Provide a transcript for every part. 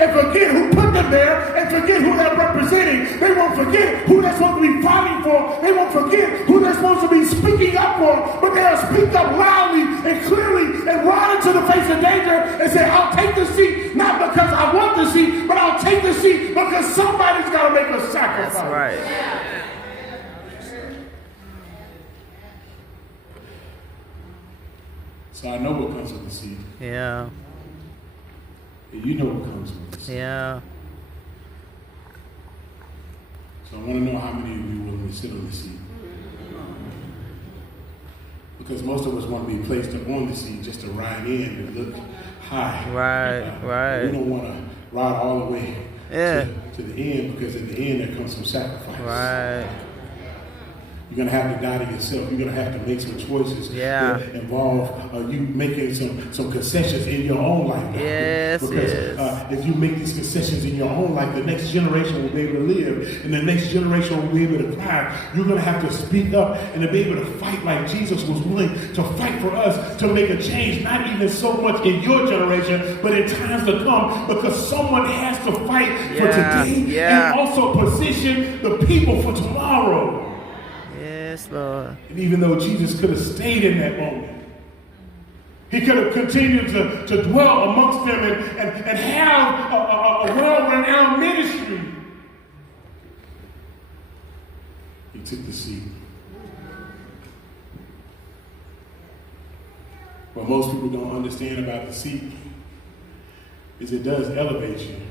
and forget who put them there and forget who they're representing. They won't forget who they're supposed to be fighting for. They won't forget who they're supposed to be speaking up for. But they'll speak up loudly and clearly and run into the face of danger and say, I'll take the seat, not because I want the seat, but I'll take the seat because somebody's got to make a sacrifice. That's right. So I know what comes with the seat. Yeah. And you know what comes with the seat. Yeah. So I want to know how many of you are willing to sit on the seat. Because most of us want to be placed up on the seat just to ride in and look high. Right. We don't want to ride all the way to the end, because at the end there comes some sacrifice. Right. You're going to have to die to yourself. You're going to have to make some choices that involve you making some concessions in your own life. Because if you make these concessions in your own life, the next generation will be able to live, and the next generation will be able to thrive. You're going to have to speak up and to be able to fight like Jesus was willing to fight for us to make a change, not even so much in your generation, but in times to come, because someone has to fight for today and also position the people for tomorrow. Yes, Lord. And even though Jesus could have stayed in that moment, he could have continued to dwell amongst them and have a well-renowned ministry. He took the seat. What most people don't understand about the seat is it does elevate you.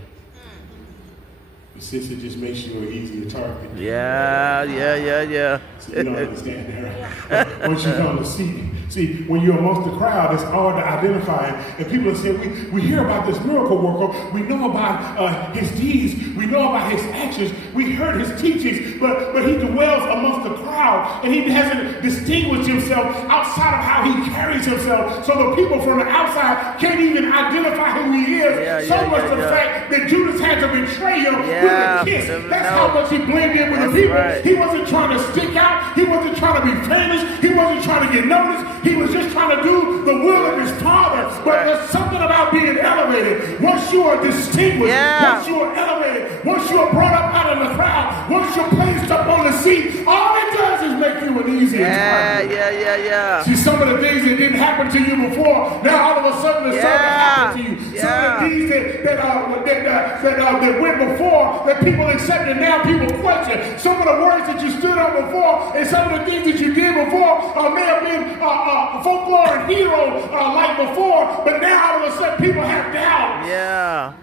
But since it just makes you an easier target. Yeah. So you don't understand that, right? Once you come to see, when you're amongst the crowd, it's hard to identify. And people say, we hear about this miracle worker. We know about his deeds. We know about his actions. We heard his teachings. But he dwells amongst the crowd. And he hasn't distinguished himself outside of how he carries himself. So the people from the outside can't even identify who he is. So much the fact that Judas had to betray him with a kiss. That's how much he blended in with the people. Right. He wasn't trying to stick out. He wasn't trying to be famous. He wasn't trying to get noticed. He was just trying to do the will of his Father. But there's something about being elevated. Once you are distinguished, once you are elevated, once you are brought up out of the crowd, once you're placed up on the seat, all it does is make you an easier target. Yeah. See, some of the things that didn't happen to you before, now all of a sudden it's starting to happen to you. Some of the things that went before that people accepted, now people question. Some of the words that you stood on before and some of the things that you did before may have been folklore and hero like before, but now all of a sudden people have doubt. Yeah.